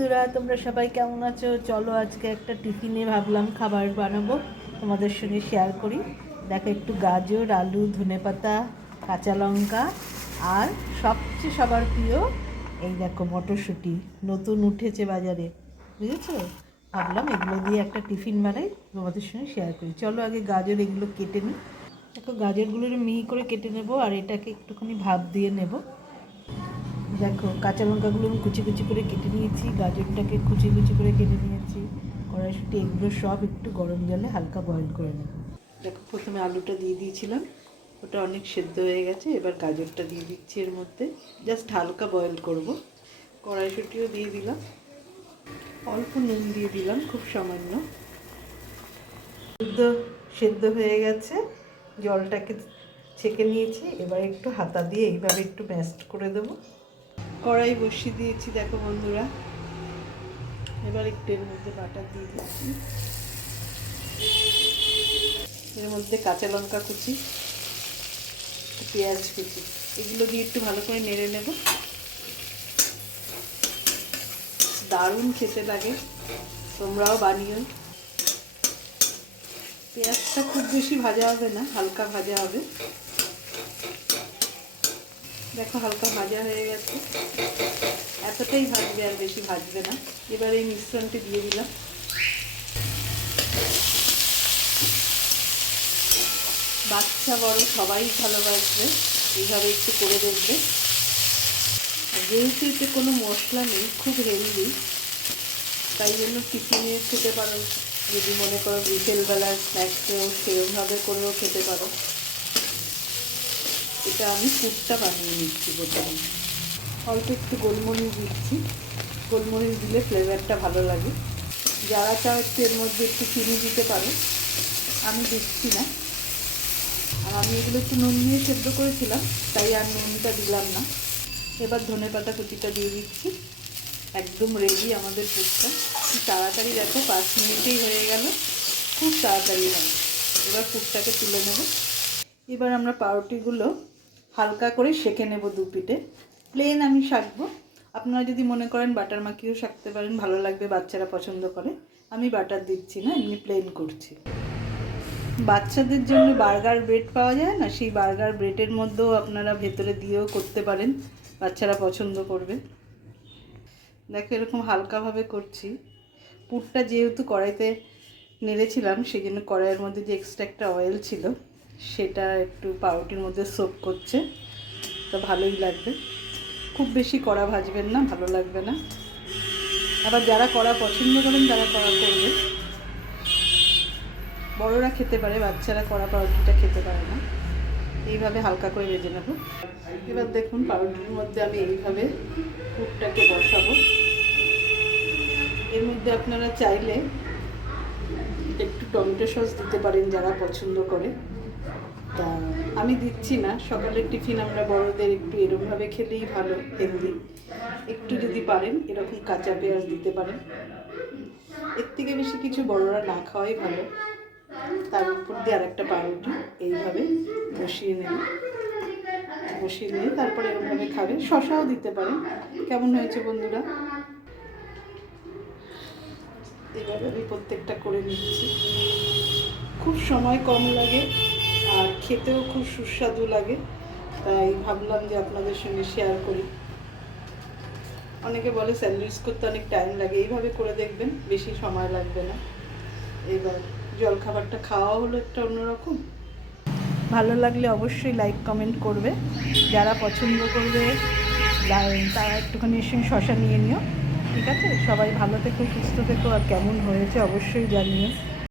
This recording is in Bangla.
বন্ধুরা, তোমরা সবাই কেমন আছো? চলো আজকে একটা টিফিনে ভাবলাম খাবার বানাবো, তোমাদের সঙ্গে শেয়ার করি। দেখো, একটু গাজর, আলু, ধনেপাতা, কাঁচা লঙ্কা আর সবচেয়ে সবার প্রিয় এই দেখো মটরশুঁটি নতুন উঠেছে বাজারে, বুঝেছো? ভাবলাম এগুলো দিয়ে একটা টিফিন বানাই, তোমাদের সঙ্গে শেয়ার করি। চলো আগে গাজর এগুলো কেটে নিই। দেখো, গাজরগুলো মিহি করে কেটে নেবো আর এটাকে একটুখানি ভাপ দিয়ে নেব। দেখো, কাঁচা লঙ্কাগুলো আমি কুচি কুচি করে কেটে নিয়েছি, গাজরটাকে কুচি কুচি করে কেটে নিয়েছি। কড়াইশুঁটি এগুলো সব একটু গরম জলে হালকা বয়েল করে নেব। দেখো, প্রথমে আলুটা দিয়ে দিয়েছিলাম, ওটা অনেক সেদ্ধ হয়ে গেছে। এবার গাজরটা দিয়ে দিচ্ছি এর মধ্যে, জাস্ট হালকা বয়েল করব। কড়াইশুঁটিও দিয়ে দিলাম, অল্প নুন দিয়ে দিলাম, খুব সামান্য। সেদ্ধ হয়ে গেছে, জলটাকে ছেঁকে নিয়েছি। এবার একটু হাতা দিয়ে এইভাবে একটু ম্যাশ করে দেবো। কড়াই বসিয়ে দিয়েছি দেখো বন্ধুরা। এবার একটু এর মধ্যে বাটার দিয়ে দিচ্ছি, এর মধ্যে কাঁচা লঙ্কা কুচি, পেঁয়াজ কুচি, এগুলো দিয়ে একটু ভালো করে নেড়ে নেব। দারুণ খেতে লাগে, তোমরাও বানিও। পেঁয়াজটা খুব বেশি ভাজা হবে না, হালকা ভাজা হবে। দেখো, হালকা ভাজা হয়ে গেছে, এতটাই ভাজবে, আর বেশি ভাজবে না। এবার এই মিশ্রণটি দিয়ে দিলাম। বাচ্চা বড় সবাই ভালোবাসবে, এইভাবে একটু করে দেখবে। যেহেতু এতে কোনো মশলা নেই, খুব হেলদি, তাই জন্য টিফিনে খেতে পারো, যদি মনে করো বিকেলবেলার স্ন্যাক্সেও সেরকমভাবে করেও খেতে পারো। এটা আমি পুরটা বানিয়ে নিচ্ছি। প্রথমে অল্প একটু গোলমরিচ দিচ্ছি, গোলমরিচ দিলে ফ্লেভারটা ভালো লাগে। যারা চাও একটু এর মধ্যে একটু চিনি দিতে পারো, আমি দিচ্ছি না। আর আমি এগুলো একটু নুন দিয়ে সেদ্ধ করেছিলাম, তাই আর নুনটা দিলাম না। এবার ধনেপাতা কুচিটা দিয়ে দিচ্ছি। একদম রেডি আমাদের পুরটা। তাড়াতাড়ি দেখো, 5 মিনিটেই হয়ে গেল, খুব তাড়াতাড়ি হয়। এবার পুরটাকে তুলে নেব। এবার আমরা পাউরুটিগুলো হালকা করে সেঁকে নেব। 2 পিঠে প্লেন আমি শাকবো, আপনারা যদি মনে করেন বাটার মাখিয়েও শাকতে পারেন, ভালো লাগবে, বাচ্চারা পছন্দ করে। আমি বাটার দিচ্ছি না, এমনি প্লেন করছি। বাচ্চাদের জন্য বার্গার ব্রেড পাওয়া যায় না, সেই বার্গার ব্রেডের মধ্যেও আপনারা ভেতরে দিয়েও করতে পারেন, বাচ্চারা পছন্দ করবে। দেখো, এরকম হালকাভাবে করছি। পুরটা যেহেতু কড়াইতে নেড়েছিলাম, সেই জন্য কড়াইয়ের মধ্যে যে এক্সট্রা একটা অয়েল ছিল, সেটা একটু পাউরুটির মধ্যে সোক করছে, তো ভালোই লাগবে। খুব বেশি কড়া ভাজবেন না, ভালো লাগবে না। আবার যারা কড়া পছন্দ করেন তারা কড়া করবে। বড়রা খেতে পারে, বাচ্চারা কড়া পাউরুটিটা খেতে পারে না। এইভাবে হালকা করে ভেজে নেব। এবার দেখুন, পাউরুটির মধ্যে আমি এইভাবে পুরটাকে বসাবো। এর মধ্যে আপনারা চাইলে একটু টমেটো সস দিতে পারেন, যারা পছন্দ করে। তা আমি দিচ্ছি না, সকালের টিফিন আমরা বড়দের একটু এরকমভাবে খেলেই ভালো, হেলদি। একটু যদি পারেন এরকম কাঁচা পেঁয়াজ দিতে পারেন, এর থেকে বেশি কিছু বড়রা না খাওয়াই ভালো। তার উপর দিয়ে আরেকটা পাউরুটি এইভাবে বসিয়ে নেব। বসিয়ে নিয়ে তারপরে এরকমভাবে খাবে। শসাও দিতে পারেন। কেমন হয়েছে বন্ধুরা? এইভাবে আমি প্রত্যেকটা করে নিচ্ছি। খুব সময় কম লাগে আর খেতেও খুব সুস্বাদু লাগে, তাই ভাবলাম যে আপনাদের সঙ্গে শেয়ার করি। অনেকে বলে স্যান্ডউইচ করতে অনেক টাইম লাগে, এইভাবে করে দেখবেন, বেশি সময় লাগবে না। এবার জলখাবারটা খাওয়া হলো একটা অন্যরকম। ভালো লাগলে অবশ্যই লাইক কমেন্ট করবে, যারা পছন্দ করবে তারা একটুখানি এর সঙ্গে শসা নিয়ে নিও। ঠিক আছে, সবাই ভালো থেকো, সুস্থ থেকো, আর কেমন হয়েছে অবশ্যই জানিও।